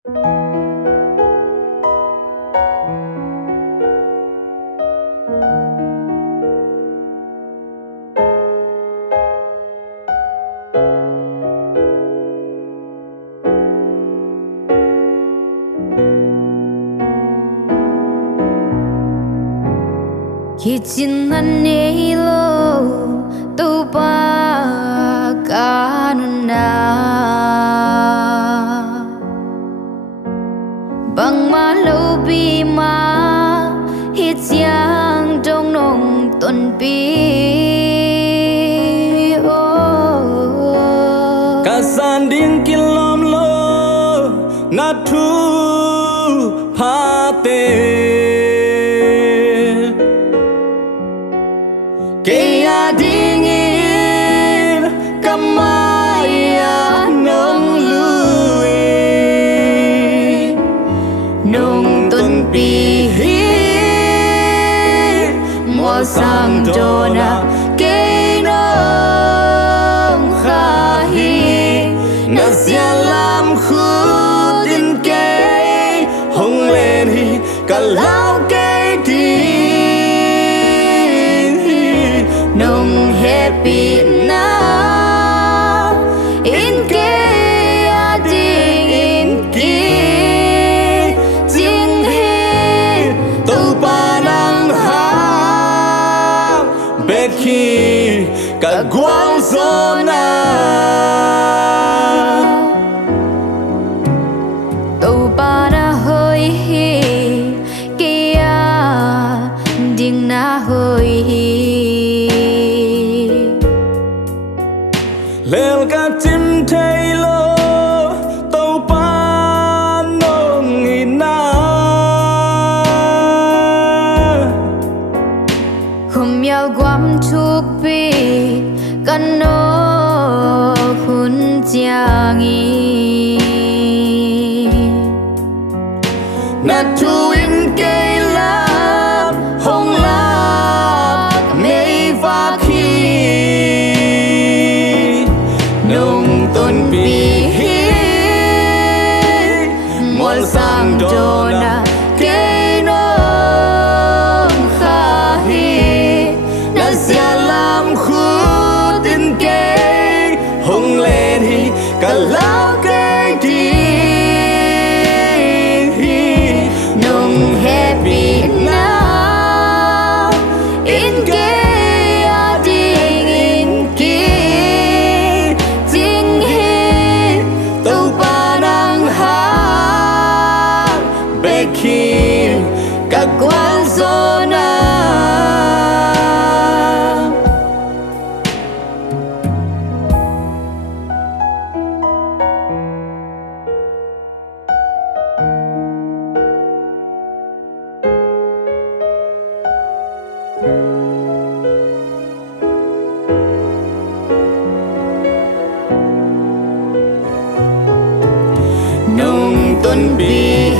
Kicinanelo tu pakanuna bang malo bima hit yang dong nong ton pi kasanding kilom lo na thu phate Kaya dingin kamaya nung lui Nung tuần pihi Mùa sang dona Kay nung khahi Na siya lam khu din kay Hong lên hi Ka lao kay đi Nung happy na in ke ading in ki jing hi tu pa nang ha bet khi ka guang zona tu pa na hơi hi kia ding na hơi hi Lel ka tim thay lo tàu pa nong ina Không yêu quam chuk pi kan no khun chiang i na thu in cây lam hong lạc mây va khi nung tuần pi muôn sang dona cây nong kha hi na sia lam khu tin cây hong lên hi cả lao cây đi nung happy now in cây ading in ki jing hi tu pa nang ha Becky ka guan zona nung tuần pi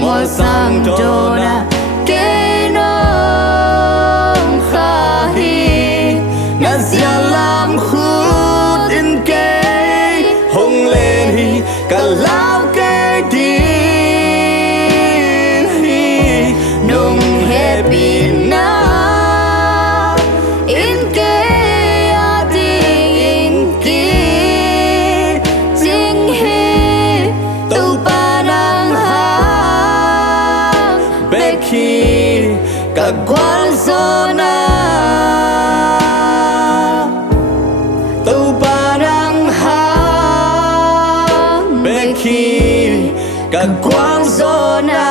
mùa sang dona cây nong kha hi na sia lam khu in cây hong lên hi cả lao cây đi nung happy now in cây ading in ki jing hi tu pa nang ha Becky ka guan zona tu pa nang ha Becky ka guan zona